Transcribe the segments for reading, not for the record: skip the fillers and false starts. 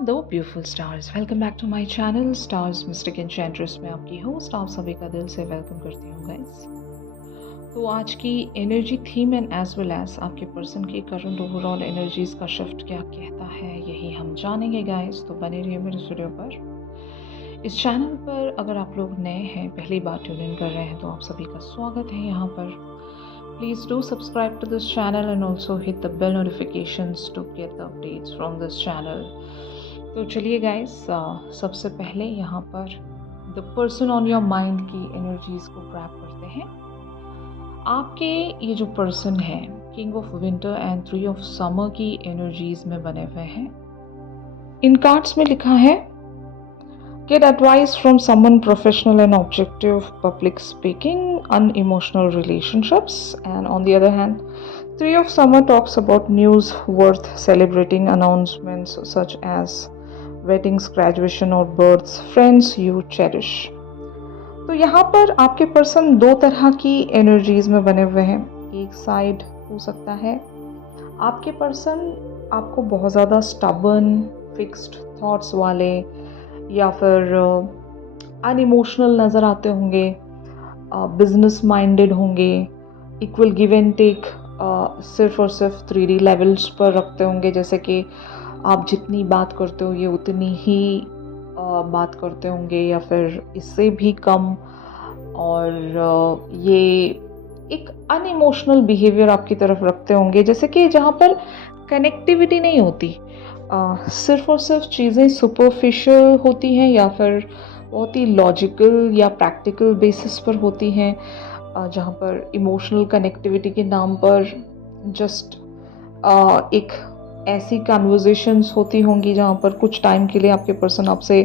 Hello beautiful stars, welcome back to my channel stars mystic enchantress में आपकी host आप सभी का दिल से वेलकम करती हूँ गाइस। तो आज की energy theme and as well as आपके पर्सन की करंट ओवरऑल एनर्जीज का शिफ्ट क्या कहता है यही हम जानेंगे गाइस। तो बने रहिए मेरे वीडियो पर। इस चैनल पर अगर आप लोग नए हैं, पहली बार ट्यून इन कर रहे हैं, तो आप सभी का स्वागत है यहाँ पर। Please do subscribe to this channel and also hit the bell notifications to get the updates from this channel. तो चलिए गाइस, सबसे पहले यहाँ पर the person on your mind की एनर्जीज को ग्रैब करते हैं। आपके ये जो पर्सन है king of winter and 3 of summer की एनर्जीज में बने हुए हैं। इन कार्ड्स में लिखा है get advice from someone professional and objective, public speaking, unemotional relationships. And on the other hand, 3 of summer talks about news worth celebrating, announcements such as weddings, graduation or births, friends you cherish. तो यहाँ पर आपके person दो तरह की energies में बने हुए हैं। एक साइड हो सकता है आपके पर्सन आपको बहुत ज़्यादा स्टबर्न, फिक्स्ड थॉट्स वाले या फिर अनइमोशनल नज़र आते होंगे, बिजनेस माइंडेड होंगे, इक्वल गिव एंड टेक सिर्फ और सिर्फ 3D लेवल्स पर रखते होंगे। जैसे कि आप जितनी बात करते हो ये उतनी ही बात करते होंगे या फिर इससे भी कम। और ये एक अनइमोशनल बिहेवियर आपकी तरफ रखते होंगे, जैसे कि जहाँ पर कनेक्टिविटी नहीं होती, सिर्फ और सिर्फ चीज़ें सुपरफिशियल होती हैं या फिर बहुत ही लॉजिकल या प्रैक्टिकल बेसिस पर होती हैं, जहाँ पर इमोशनल कनेक्टिविटी के नाम पर जस्ट एक ऐसी कन्वर्सेशंस होती होंगी जहाँ पर कुछ टाइम के लिए आपके पर्सन आपसे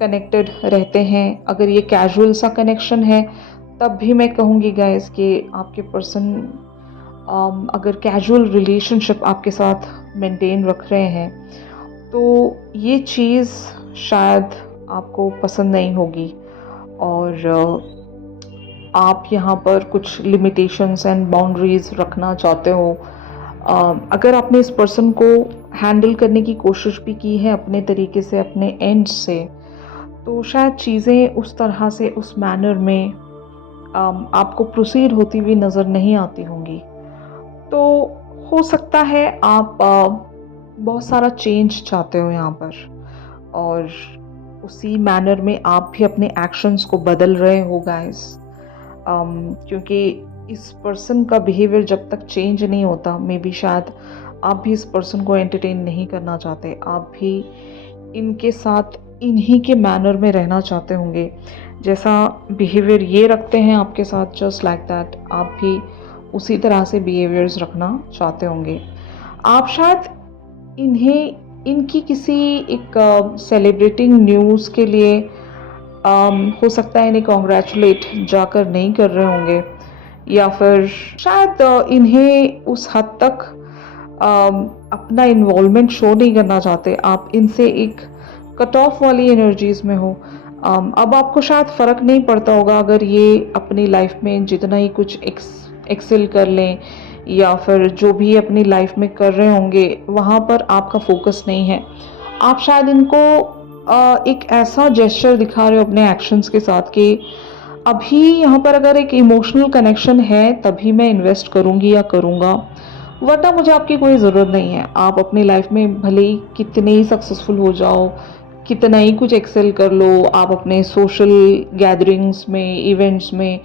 कनेक्टेड रहते हैं। अगर ये कैजुअल सा कनेक्शन है तब भी मैं कहूँगी गाइस कि आपके पर्सन अगर कैजुअल रिलेशनशिप आपके साथ मेंटेन रख रहे हैं तो ये चीज़ शायद आपको पसंद नहीं होगी और आप यहाँ पर कुछ लिमिटेशंस एंड बाउंड्रीज रखना चाहते हो। अगर आपने इस पर्सन को हैंडल करने की कोशिश भी की है अपने तरीके से, अपने एंड से, तो शायद चीज़ें उस तरह से, उस मैनर में आपको प्रोसीड होती हुई नज़र नहीं आती होंगी। तो हो सकता है आप बहुत सारा चेंज चाहते हो यहाँ पर और उसी मैनर में आप भी अपने एक्शंस को बदल रहे हो गाइस, क्योंकि इस पर्सन का बिहेवियर जब तक चेंज नहीं होता, मे बी शायद आप भी इस पर्सन को एंटरटेन नहीं करना चाहते, आप भी इनके साथ इन्हीं के मैनर में रहना चाहते होंगे। जैसा बिहेवियर ये रखते हैं आपके साथ, जस्ट लाइक दैट आप भी उसी तरह से बिहेवियर्स रखना चाहते होंगे। आप शायद इनकी किसी एक सेलिब्रेटिंग न्यूज़ के लिए हो सकता है इन्हें कॉन्ग्रेचुलेट जाकर नहीं कर रहे होंगे, या फिर शायद इन्हें उस हद तक अपना इन्वॉल्वमेंट शो नहीं करना चाहते। आप इनसे एक कट ऑफ वाली एनर्जीज़ में हो। अब आपको शायद फ़र्क नहीं पड़ता होगा अगर ये अपनी लाइफ में जितना ही कुछ एक्सेल कर लें या फिर जो भी अपनी लाइफ में कर रहे होंगे वहाँ पर आपका फोकस नहीं है। आप शायद इनको एक ऐसा जेस्चर दिखा रहे हो अपने एक्शंस के साथ कि अभी यहाँ पर अगर एक इमोशनल कनेक्शन है तभी मैं इन्वेस्ट करूँगी या करूँगा, वरना मुझे आपकी कोई ज़रूरत नहीं है। आप अपनी लाइफ में भले ही कितने ही सक्सेसफुल हो जाओ, कितना ही कुछ एक्सेल कर लो, आप अपने सोशल गैदरिंग्स में, इवेंट्स में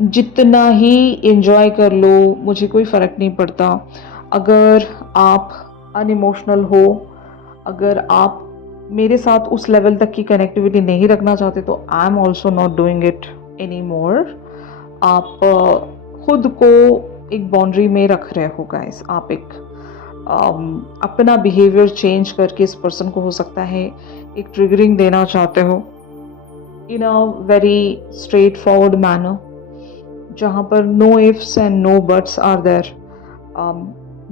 जितना ही एंजॉय कर लो, मुझे कोई फ़र्क नहीं पड़ता। अगर आप अनइमोशनल हो, अगर आप मेरे साथ उस लेवल तक की कनेक्टिविटी नहीं रखना चाहते, तो I am also not doing it any more. आप खुद को एक बाउंड्री में रख रहे हो गाइस। आप एक अपना बिहेवियर चेंज करके इस पर्सन को हो सकता है एक ट्रिगरिंग देना चाहते हो in a very straightforward manner, जहाँ पर no ifs and no buts are there.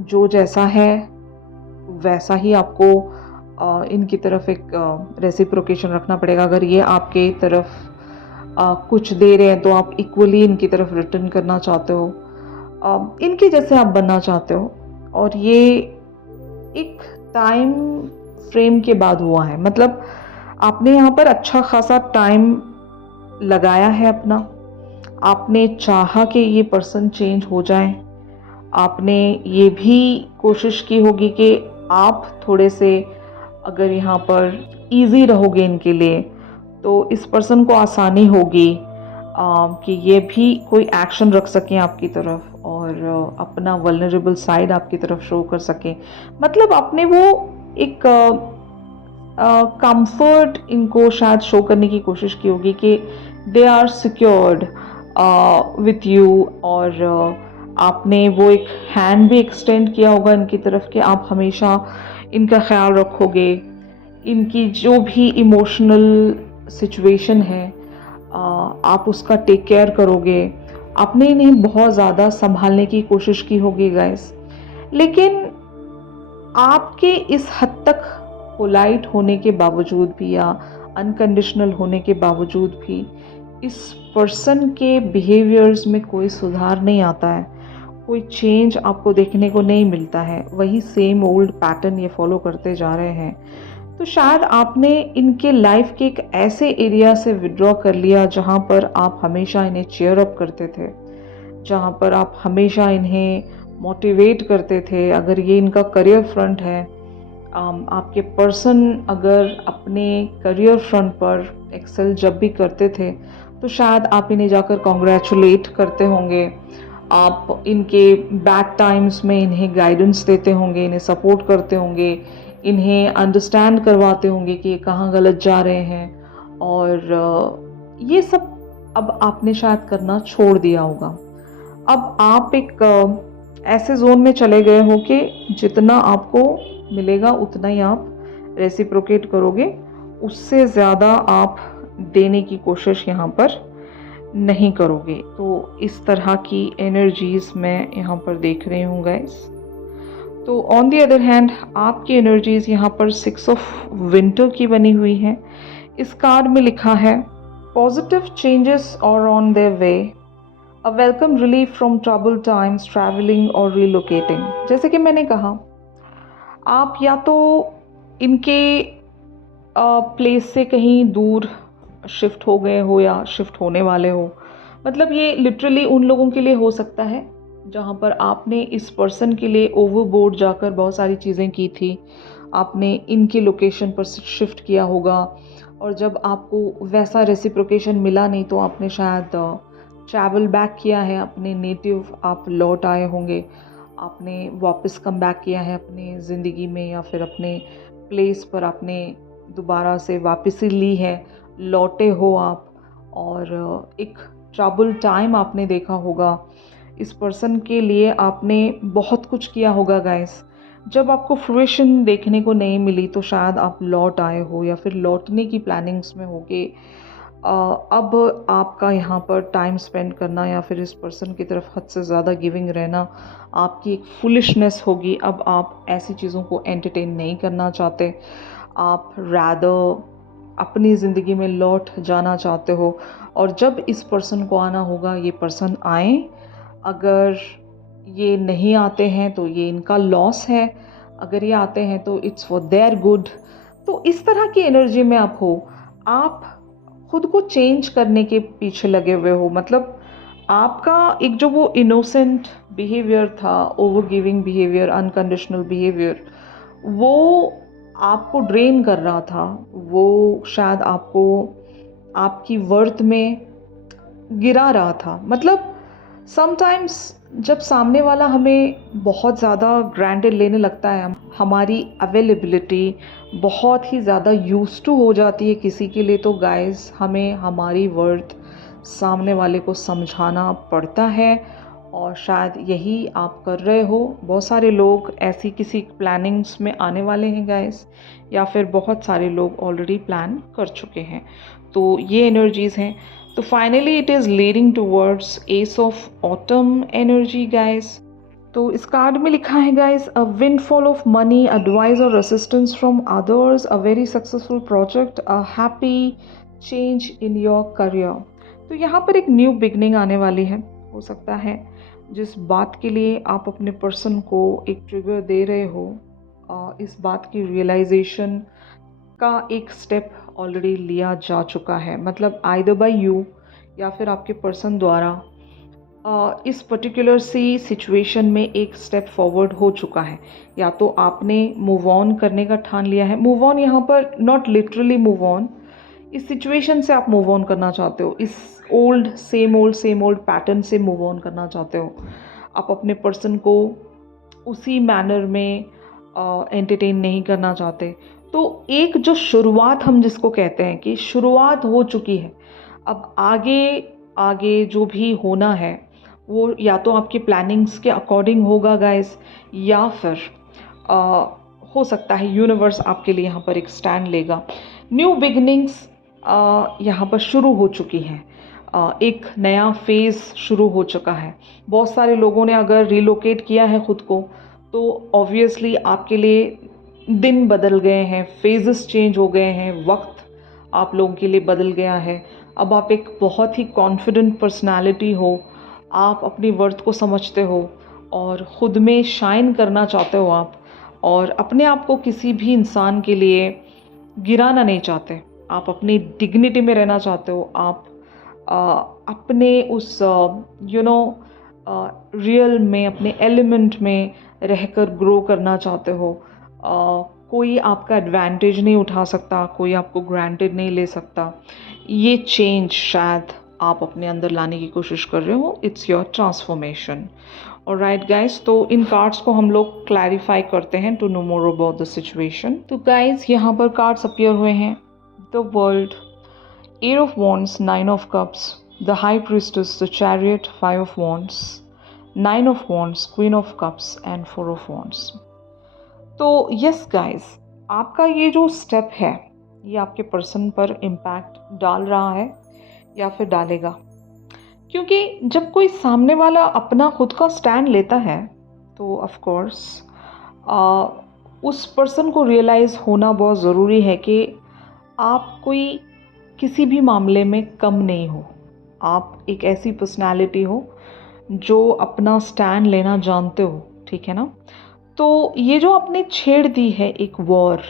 जो जैसा है वैसा ही आपको इनकी तरफ एक रेसिप्रोकेशन रखना पड़ेगा। अगर ये आपके तरफ कुछ दे रहे हैं तो आप इक्वली इनकी तरफ रिटर्न करना चाहते हो, इनके जैसे आप बनना चाहते हो। और ये एक टाइम फ्रेम के बाद हुआ है। मतलब आपने यहाँ पर अच्छा खासा टाइम लगाया है अपना, आपने चाहा कि ये पर्सन चेंज हो जाए, आपने ये भी कोशिश की होगी कि आप थोड़े से अगर यहाँ पर इजी रहोगे इनके लिए तो इस पर्सन को आसानी होगी कि ये भी कोई एक्शन रख सकें आपकी तरफ और अपना वल्नरेबल साइड आपकी तरफ शो कर सकें। मतलब आपने वो एक कंफर्ट इनको शायद शो करने की कोशिश की होगी कि they are secured with you, और आपने वो एक हैंड भी एक्सटेंड किया होगा इनकी तरफ कि आप हमेशा इनका ख्याल रखोगे, इनकी जो भी इमोशनल सिचुएशन है आप उसका टेक केयर करोगे। आपने इन्हें बहुत ज़्यादा संभालने की कोशिश की होगी गाइस, लेकिन आपके इस हद तक पोलाइट होने के बावजूद भी या अनकंडीशनल होने के बावजूद भी इस पर्सन के बिहेवियर्स में कोई सुधार नहीं आता है, कोई चेंज आपको देखने को नहीं मिलता है, वही सेम ओल्ड पैटर्न ये फॉलो करते जा रहे हैं। तो शायद आपने इनके लाइफ के एक ऐसे एरिया से विड्रॉ कर लिया जहाँ पर आप हमेशा इन्हें चीयर अप करते थे, जहाँ पर आप हमेशा इन्हें मोटिवेट करते थे। अगर ये इनका करियर फ्रंट है, आपके पर्सन अगर अपने करियर फ्रंट पर एक्सेल जब भी करते थे तो शायद आप इन्हें जाकर कॉन्ग्रेचुलेट करते होंगे, आप इनके बैड टाइम्स में इन्हें गाइडेंस देते होंगे, इन्हें सपोर्ट करते होंगे, इन्हें अंडरस्टैंड करवाते होंगे कि ये कहाँ गलत जा रहे हैं। और ये सब अब आपने शायद करना छोड़ दिया होगा। अब आप एक ऐसे जोन में चले गए हो कि जितना आपको मिलेगा उतना ही आप रेसिप्रोकेट करोगे, उससे ज़्यादा आप देने की कोशिश यहाँ पर नहीं करोगे। तो इस तरह की एनर्जीज मैं यहाँ पर देख रही हूँ गाइस। तो ऑन दी अदर हैंड आपकी एनर्जीज यहाँ पर 6 ऑफ विंटर की बनी हुई है। इस कार्ड में लिखा है positive changes are on their way, a welcome relief from trouble times, travelling और रिलोकेटिंग। जैसे कि मैंने कहा, आप या तो इनके प्लेस से कहीं दूर शिफ्ट हो गए हो या शिफ्ट होने वाले हो। मतलब ये लिटरली उन लोगों के लिए हो सकता है जहाँ पर आपने इस पर्सन के लिए ओवरबोर्ड जाकर बहुत सारी चीज़ें की थी, आपने इनकी लोकेशन पर शिफ्ट किया होगा और जब आपको वैसा रेसिप्रोकेशन मिला नहीं तो आपने शायद ट्रैवल बैक किया है अपने नेटिव, आप लौट आए होंगे, आपने वापस कम बैक किया है अपने ज़िंदगी में या फिर अपने प्लेस पर आपने दोबारा से वापसी ली है, लौटे हो आप। और एक ट्रबल टाइम आपने देखा होगा, इस पर्सन के लिए आपने बहुत कुछ किया होगा गाइस। जब आपको फ्रूइशन देखने को नहीं मिली तो शायद आप लौट आए हो या फिर लौटने की प्लानिंग्स में होगे। अब आपका यहाँ पर टाइम स्पेंड करना या फिर इस पर्सन की तरफ हद से ज़्यादा गिविंग रहना आपकी एक फुलिशनेस होगी। अब आप ऐसी चीज़ों को एंटरटेन नहीं करना चाहते, आप रैदर अपनी ज़िंदगी में लौट जाना चाहते हो। और जब इस पर्सन को आना होगा ये पर्सन आए, अगर ये नहीं आते हैं तो ये इनका लॉस है, अगर ये आते हैं तो इट्स फॉर देयर गुड। तो इस तरह की एनर्जी में आप हो, आप खुद को चेंज करने के पीछे लगे हुए हो। मतलब आपका एक जो वो इनोसेंट बिहेवियर था, over giving behaviour, unconditional behaviour, वो आपको ड्रेन कर रहा था, वो शायद आपको आपकी वर्थ में गिरा रहा था। मतलब समटाइम्स जब सामने वाला हमें बहुत ज़्यादा ग्रांटेड लेने लगता है, हमारी अवेलेबिलिटी बहुत ही ज़्यादा यूज टू हो जाती है किसी के लिए, तो गाइस हमें हमारी वर्थ सामने वाले को समझाना पड़ता है। और शायद यही आप कर रहे हो। बहुत सारे लोग ऐसी किसी प्लानिंग्स में आने वाले हैं गाइस, या फिर बहुत सारे लोग ऑलरेडी प्लान कर चुके हैं। तो ये एनर्जीज़ हैं। तो finally it is leading towards ace of autumn energy guys. तो इस कार्ड में लिखा है guys, a windfall of money, advice और assistance from others, a very successful project, a happy change in your career. तो यहाँ पर एक न्यू बिगनिंग आने वाली है। हो सकता है जिस बात के लिए आप अपने पर्सन को एक ट्रिगर दे रहे हो, इस बात की रियलाइजेशन का एक स्टेप ऑलरेडी लिया जा चुका है, मतलब आइदर बाय यू या फिर आपके पर्सन द्वारा इस पर्टिकुलर सी सिचुएशन में एक स्टेप फॉरवर्ड हो चुका है। या तो आपने मूव ऑन करने का ठान लिया है, मूव ऑन यहाँ पर नॉट लिटरली मूव ऑन, इस सिचुएशन से आप मूव ऑन करना चाहते हो, इस सेम ओल्ड पैटर्न से मूव ऑन करना चाहते हो। आप अपने पर्सन को उसी मैनर में एंटरटेन नहीं करना चाहते। तो एक जो शुरुआत हम जिसको कहते हैं कि शुरुआत हो चुकी है, अब आगे आगे जो भी होना है वो या तो आपकी प्लानिंग्स के अकॉर्डिंग होगा गाइस, या फिर हो सकता है यूनिवर्स आपके लिए यहाँ पर एक स्टैंड लेगा। न्यू बिगनिंग्स यहाँ पर शुरू हो चुकी हैं, एक नया फेज़ शुरू हो चुका है। बहुत सारे लोगों ने अगर रिलोकेट किया है ख़ुद को, तो ऑब्वियसली आपके लिए दिन बदल गए हैं, फेजेस चेंज हो गए हैं, वक्त आप लोगों के लिए बदल गया है। अब आप एक बहुत ही कॉन्फिडेंट पर्सनालिटी हो, आप अपनी वर्थ को समझते हो और ख़ुद में शाइन करना चाहते हो आप, और अपने आप को किसी भी इंसान के लिए गिराना नहीं चाहते। आप अपनी डिग्निटी में रहना चाहते हो, आप अपने उस रियल में, अपने एलिमेंट में रहकर ग्रो करना चाहते हो। कोई आपका एडवांटेज नहीं उठा सकता, कोई आपको ग्रांटेड नहीं ले सकता। ये चेंज शायद आप अपने अंदर लाने की कोशिश कर रहे हो। It's your transformation. Alright guys, तो इन कार्ड्स को हम लोग क्लैरिफाई करते हैं to know more about the situation. तो गाइस, यहाँ पर कार्ड्स अपीयर हुए हैं, the world, eight of wands, nine of cups, the high priestess, the chariot, five of wands, nine of wands, queen of cups and four of wands. तो yes guys, आपका ये जो step है ये आपके person पर इम्पैक्ट डाल रहा है या फिर डालेगा, क्योंकि जब कोई सामने वाला अपना खुद का स्टैंड लेता है तो ऑफ कोर्स उस पर्सन को रियलाइज़ होना बहुत ज़रूरी है कि आप कोई किसी भी मामले में कम नहीं हो। आप एक ऐसी पर्सनालिटी हो जो अपना स्टैंड लेना जानते हो, ठीक है ना। तो ये जो आपने छेड़ दी है एक war,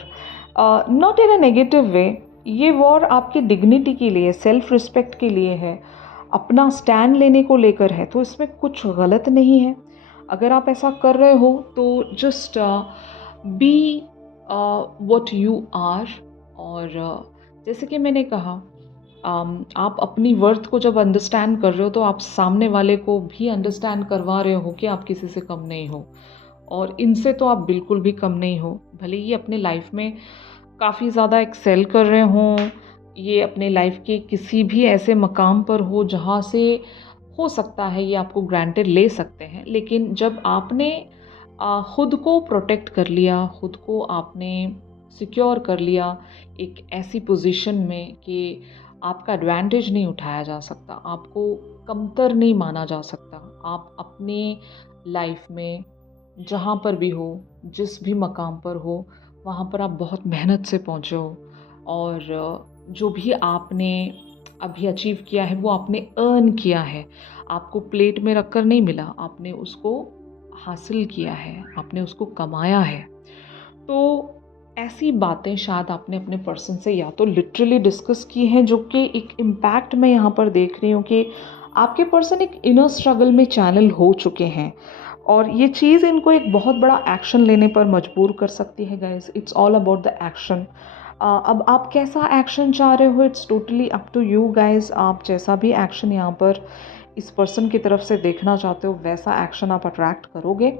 not in a negative way, ये वॉर आपकी डिग्निटी के लिए, सेल्फ रिस्पेक्ट के लिए है, अपना स्टैंड लेने को लेकर है, तो इसमें कुछ गलत नहीं है। अगर आप ऐसा कर रहे हो तो just be what you are. और जैसे कि मैंने कहा, आप अपनी वर्थ को जब अंडरस्टैंड कर रहे हो तो आप सामने वाले को भी अंडरस्टैंड करवा रहे हो कि आप किसी से कम नहीं हो, और इनसे तो आप बिल्कुल भी कम नहीं हो। भले ही अपने लाइफ में काफ़ी ज़्यादा एक्सेल कर रहे हों, ये अपने लाइफ के किसी भी ऐसे मकाम पर हो जहाँ से हो सकता है ये आपको ग्रांटेड ले सकते हैं, लेकिन जब आपने ख़ुद को प्रोटेक्ट कर लिया, ख़ुद को आपने सिक्योर कर लिया एक ऐसी पोजीशन में कि आपका एडवांटेज नहीं उठाया जा सकता, आपको कमतर नहीं माना जा सकता। आप अपने लाइफ में जहाँ पर भी हो, जिस भी मकाम पर हो, वहाँ पर आप बहुत मेहनत से पहुँचे हो, और जो भी आपने अभी अचीव किया है वो आपने अर्न किया है, आपको प्लेट में रख कर नहीं मिला, आपने उसको हासिल किया है, आपने उसको कमाया है। तो ऐसी बातें शायद आपने अपने पर्सन से या तो लिटरली डिस्कस की हैं, जो कि एक इम्पैक्ट मैं यहाँ पर देख रही हूँ कि आपके पर्सन एक इनर स्ट्रगल में चैनल हो चुके हैं, और ये चीज़ इनको एक बहुत बड़ा एक्शन लेने पर मजबूर कर सकती है guys. It's all about the action. अब आप कैसा एक्शन चाह रहे हो, it's totally up to you guys. आप जैसा भी एक्शन यहाँ पर इस पर्सन की तरफ से देखना चाहते हो वैसा एक्शन आप अट्रैक्ट करोगे।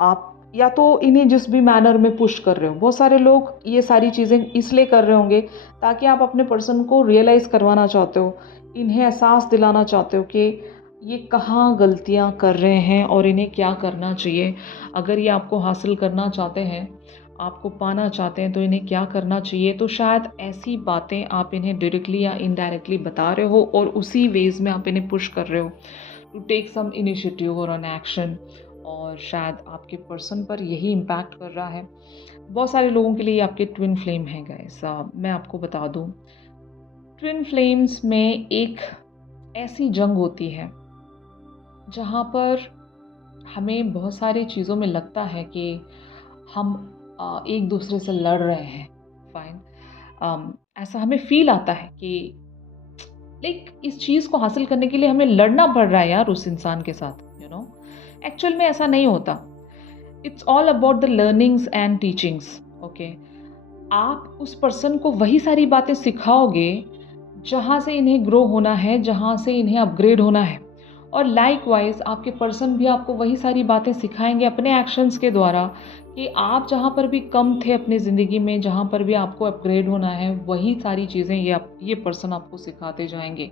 आप या तो इन्हें जिस भी मैनर में पुश कर रहे हो, बहुत सारे लोग ये सारी चीज़ें इसलिए कर रहे होंगे ताकि आप अपने पर्सन को रियलाइज़ करवाना चाहते हो, इन्हें एहसास दिलाना चाहते हो कि ये कहाँ गलतियाँ कर रहे हैं और इन्हें क्या करना चाहिए। अगर ये आपको हासिल करना चाहते हैं, आपको पाना चाहते हैं, तो इन्हें क्या करना चाहिए। तो शायद ऐसी बातें आप इन्हें डायरेक्टली या इनडायरेक्टली बता रहे हो, और उसी वेज में आप इन्हें पुश कर रहे हो टू टेक सम इनिशिएटिव और एन एक्शन, और शायद आपके पर्सन पर यही इम्पैक्ट कर रहा है। बहुत सारे लोगों के लिए आपके ट्विन फ्लेम हैं गाइस। मैं आपको बता दूं, ट्विन फ्लेम्स में एक ऐसी जंग होती है जहाँ पर हमें बहुत सारी चीज़ों में लगता है कि हम एक दूसरे से लड़ रहे हैं, फाइन। ऐसा हमें फील आता है कि इस चीज़ को हासिल करने के लिए हमें लड़ना पड़ रहा है यार उस इंसान के साथ, यू नो। एक्चुअल में ऐसा नहीं होता। It's all about the learnings and teachings, okay. आप उस पर्सन को वही सारी बातें सिखाओगे जहाँ से इन्हें ग्रो होना है, जहाँ से इन्हें अपग्रेड होना है, और लाइकवाइज आपके पर्सन भी आपको वही सारी बातें सिखाएंगे अपने एक्शंस के द्वारा कि आप जहाँ पर भी कम थे अपनी ज़िंदगी में, जहाँ पर भी आपको अपग्रेड होना है, वही सारी चीज़ें ये पर्सन आपको सिखाते जाएंगे।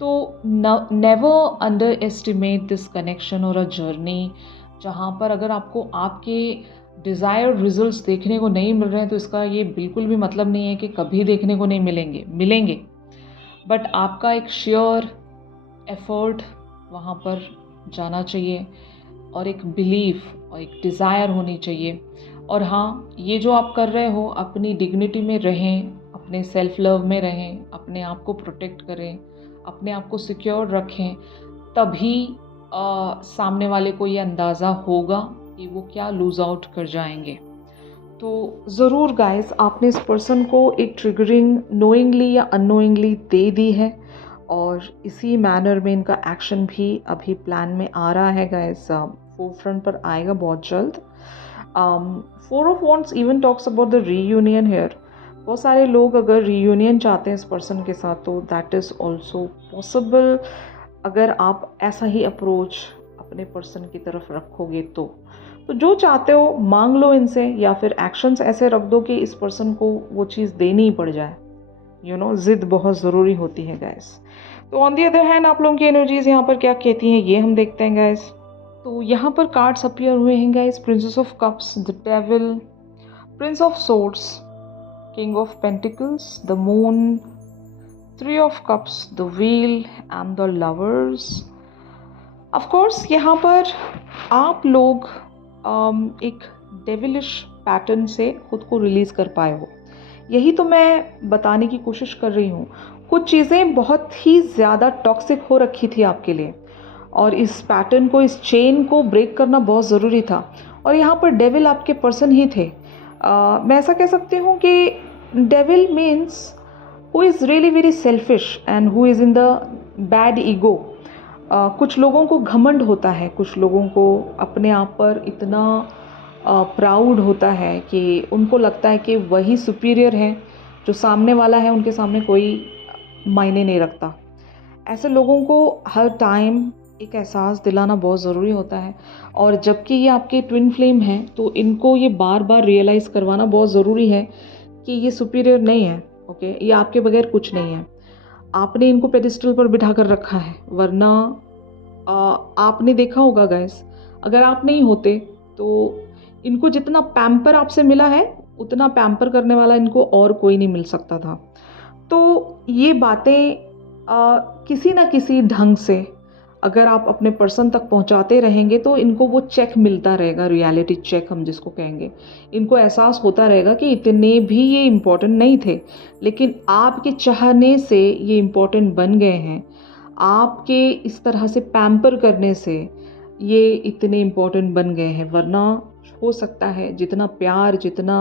तो never under estimate this connection और अ जर्नी, जहाँ पर अगर आपको आपके डिज़ायर्ड रिजल्ट्स देखने को नहीं मिल रहे हैं तो इसका ये बिल्कुल भी मतलब नहीं है कि कभी देखने को नहीं मिलेंगे। बट आपका एक श्योर एफर्ट वहाँ पर जाना चाहिए, और एक बिलीफ और एक डिज़ायर होनी चाहिए। और हाँ, ये जो आप कर रहे हो, अपनी डिग्निटी में रहें, अपने सेल्फ लव में रहें, अपने आप को प्रोटेक्ट करें, अपने आप को सिक्योर रखें, तभी सामने वाले को ये अंदाज़ा होगा कि वो क्या लूज़ आउट कर जाएंगे। तो ज़रूर गाइस, आपने इस पर्सन को एक ट्रिगरिंग नोइंगली या अननोइंगली दे दी है, और इसी मैनर में इनका एक्शन भी अभी प्लान में आ रहा है गाइस, फोरफ्रंट पर आएगा बहुत जल्द। 4 of wands even talks about the reunion here. बहुत सारे लोग अगर रीयूनियन चाहते हैं इस पर्सन के साथ, तो दैट इज़ ऑल्सो पॉसिबल अगर आप ऐसा ही अप्रोच अपने पर्सन की तरफ रखोगे। तो जो चाहते हो मांग लो इनसे, या फिर एक्शंस ऐसे रख दो कि इस पर्सन को वो चीज़ देनी ही पड़ जाए। यू नो, जिद बहुत ज़रूरी होती है गाइस। तो ऑन दी अदर हैंड आप लोगों की एनर्जीज यहाँ पर क्या कहती हैं, ये हम देखते हैं गाइस। तो यहाँ पर कार्ड्स अपीयर हुए हैं guys. Princess of cups, the devil, Prince of swords, king of pentacles, the moon, 3 of cups, the wheel and the lovers. Of course यहाँ पर आप लोग एक डेविलिश पैटर्न से खुद को रिलीज़ कर पाए हो, यही तो मैं बताने की कोशिश कर रही हूँ। कुछ चीज़ें बहुत ही ज़्यादा टॉक्सिक हो रखी थी आपके लिए, और इस पैटर्न को, इस चेन को ब्रेक करना बहुत ज़रूरी था। और यहाँ पर डेविल आपके पर्सन ही थे। मैं ऐसा कह सकती हूँ कि devil means who is really very selfish and who is in the bad ego. कुछ लोगों को घमंड होता है, कुछ लोगों को अपने आप पर इतना प्राउड होता है कि उनको लगता है कि वही सुपीरियर है, जो सामने वाला है उनके सामने कोई मायने नहीं रखता। ऐसे लोगों को हर टाइम एक एहसास दिलाना बहुत ज़रूरी होता है, और जबकि ये आपके ट्विन फ्लेम हैं तो इनको ये बार बार रियलाइज़ करवाना बहुत ज़रूरी है कि ये सुपीरियर नहीं है, ओके। ये आपके बगैर कुछ नहीं है। आपने इनको पेडिस्टल पर बिठा कर रखा है, वरना आपने देखा होगा गाइस, अगर आप नहीं होते तो इनको जितना पैम्पर आपसे मिला है उतना पैम्पर करने वाला इनको और कोई नहीं मिल सकता था। तो ये बातें किसी ना किसी ढंग से अगर आप अपने पर्सन तक पहुंचाते रहेंगे तो इनको वो चेक मिलता रहेगा, रियलिटी चेक हम जिसको कहेंगे। इनको एहसास होता रहेगा कि इतने भी ये इम्पोर्टेंट नहीं थे, लेकिन आपके चाहने से ये इम्पोर्टेंट बन गए हैं। आपके इस तरह से पैम्पर करने से ये इतने इम्पोर्टेंट बन गए हैं। वरना हो सकता है जितना प्यार, जितना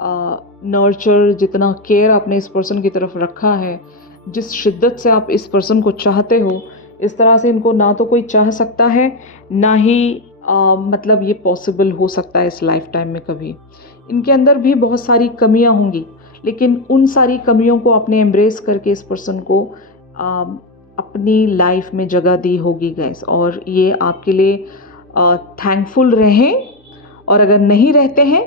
नर्चर, जितना केयर आपने इस पर्सन की तरफ रखा है, जिस शिद्दत से आप इस पर्सन को चाहते हो, इस तरह से इनको ना तो कोई चाह सकता है, ना ही मतलब ये पॉसिबल हो सकता है इस लाइफ टाइम में कभी। इनके अंदर भी बहुत सारी कमियां होंगी, लेकिन उन सारी कमियों को आपने एम्ब्रेस करके इस पर्सन को अपनी लाइफ में जगह दी होगी गाइस। और ये आपके लिए थैंकफुल रहें, और अगर नहीं रहते हैं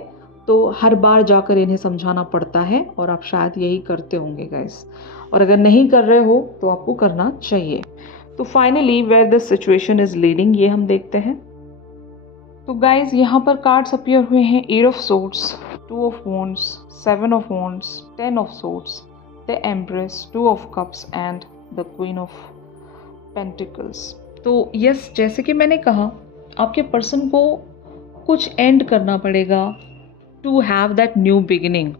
तो हर बार जाकर इन्हें समझाना पड़ता है, और आप शायद यही करते होंगे गाइस। और अगर नहीं कर रहे हो तो आपको करना चाहिए। तो finally where this situation is leading, ये हम देखते हैं। तो गाइज यहाँ पर कार्ड्स अपीयर हुए हैं। 8 of swords, 2 of wands, 7 of wands, 10 of swords, the empress, 2 of cups and the queen of pentacles. तो यस, जैसे कि मैंने कहा, आपके पर्सन को कुछ एंड करना पड़ेगा to have that new beginning.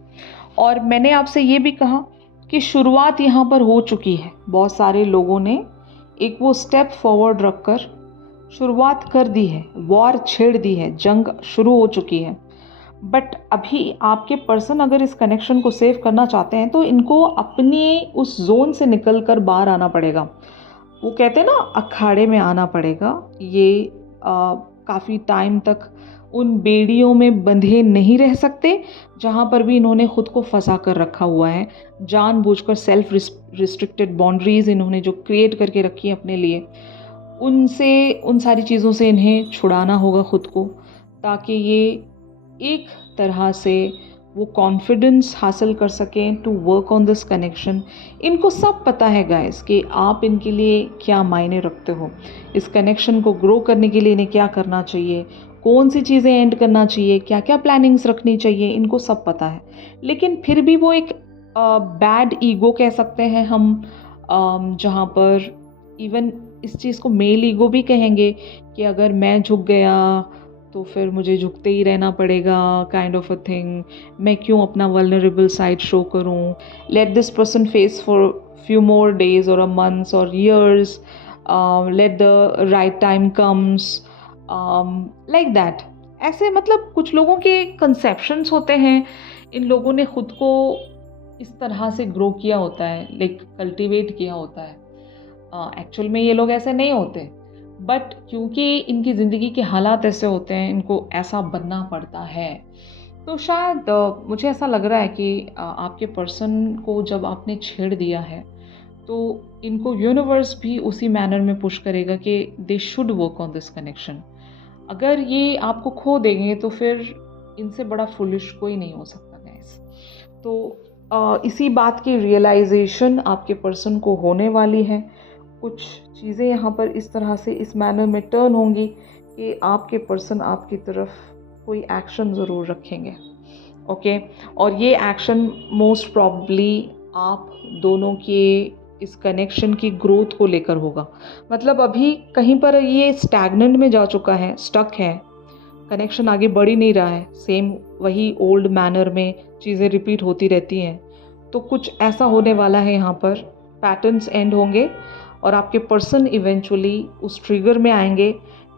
और मैंने आपसे ये भी कहा कि शुरुआत यहाँ पर हो चुकी है। बहुत सारे लोगों ने एक वो स्टेप फॉरवर्ड रखकर शुरुआत कर दी है, वॉर छेड़ दी है, जंग शुरू हो चुकी है। बट अभी आपके पर्सन अगर इस कनेक्शन को सेव करना चाहते हैं तो इनको अपने उस जोन से निकल कर बाहर आना पड़ेगा। वो कहते हैं ना, अखाड़े में आना पड़ेगा। ये काफ़ी टाइम तक उन बेड़ियों में बंधे नहीं रह सकते जहाँ पर भी इन्होंने खुद को फंसा कर रखा हुआ है। जानबूझकर सेल्फ रिस्ट्रिक्टेड बाउंड्रीज़ इन्होंने जो क्रिएट करके रखी है अपने लिए, उनसे, उन सारी चीज़ों से इन्हें छुड़ाना होगा खुद को, ताकि ये एक तरह से वो कॉन्फिडेंस हासिल कर सकें to work on this connection. इनको सब पता है गाइस कि आप इनके लिए क्या मायने रखते हो। इस कनेक्शन को ग्रो करने के लिए इन्हें क्या करना चाहिए, कौन सी चीज़ें एंड करना चाहिए, क्या क्या प्लानिंग्स रखनी चाहिए, इनको सब पता है। लेकिन फिर भी वो एक बैड ईगो कह सकते हैं हम, जहाँ पर इवन इस चीज़ को मेल ईगो भी कहेंगे कि अगर मैं झुक गया तो फिर मुझे झुकते ही रहना पड़ेगा, काइंड ऑफ अ थिंग। मैं क्यों अपना वल्नरेबल साइड शो करूं, let this person face for few more days और अ मंथ्स और years, let the right time comes, like that. ऐसे मतलब कुछ लोगों के कंसेप्शंस होते हैं। इन लोगों ने खुद को इस तरह से ग्रो किया होता है, लाइक कल्टीवेट किया होता है। एक्चुअल में ये लोग ऐसे नहीं होते, बट क्योंकि इनकी ज़िंदगी के हालात ऐसे होते हैं, इनको ऐसा बनना पड़ता है। तो शायद मुझे ऐसा लग रहा है कि आपके पर्सन को जब आपने छेड़ दिया है तो इनको यूनिवर्स भी उसी मैनर में पुश करेगा कि they should work on this connection. अगर ये आपको खो देंगे तो फिर इनसे बड़ा फुलिश कोई नहीं हो सकता गाइस। तो इसी बात की रियलाइजेशन आपके पर्सन को होने वाली है। कुछ चीज़ें यहाँ पर इस तरह से इस मैनर में टर्न होंगी कि आपके पर्सन आपकी तरफ कोई एक्शन ज़रूर रखेंगे, ओके। और ये एक्शन मोस्ट प्रॉब्ली आप दोनों के इस कनेक्शन की ग्रोथ को लेकर होगा। मतलब अभी कहीं पर ये स्टैग्नेंट में जा चुका है, स्टक है, कनेक्शन आगे बढ़ ही नहीं रहा है, सेम वही ओल्ड मैनर में चीज़ें रिपीट होती रहती हैं। तो कुछ ऐसा होने वाला है, यहाँ पर पैटर्न्स एंड होंगे और आपके पर्सन इवेंचुअली उस ट्रिगर में आएंगे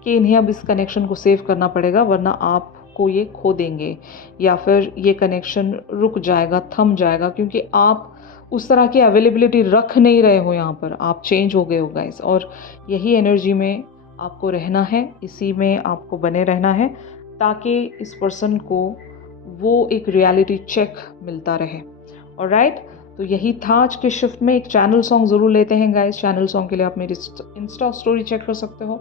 कि इन्हें अब इस कनेक्शन को सेव करना पड़ेगा, वरना आपको ये खो देंगे या फिर ये कनेक्शन रुक जाएगा, थम जाएगा, क्योंकि आप उस तरह की अवेलेबिलिटी रख नहीं रहे हो। यहाँ पर आप चेंज हो गए हो गाइस, और यही एनर्जी में आपको रहना है, इसी में आपको बने रहना है, ताकि इस पर्सन को वो एक रियलिटी चेक मिलता रहे। ऑलराइट, तो यही था आज के शिफ्ट में। एक चैनल सॉन्ग ज़रूर लेते हैं गाइस। चैनल सॉन्ग के लिए आप मेरी इंस्टा स्टोरी चेक कर सकते हो,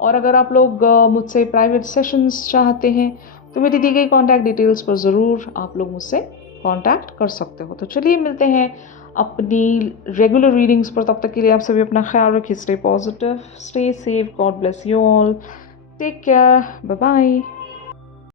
और अगर आप लोग मुझसे प्राइवेट सेशंस चाहते हैं तो मेरी दी गई कॉन्टैक्ट डिटेल्स पर ज़रूर आप लोग मुझसे कॉन्टैक्ट कर सकते हो। तो चलिए मिलते हैं अपनी रेगुलर रीडिंग्स पर। तब तक के लिए आप सभी अपना ख्याल रखिए। Stay positive, stay safe, God bless you all, take care, bye bye.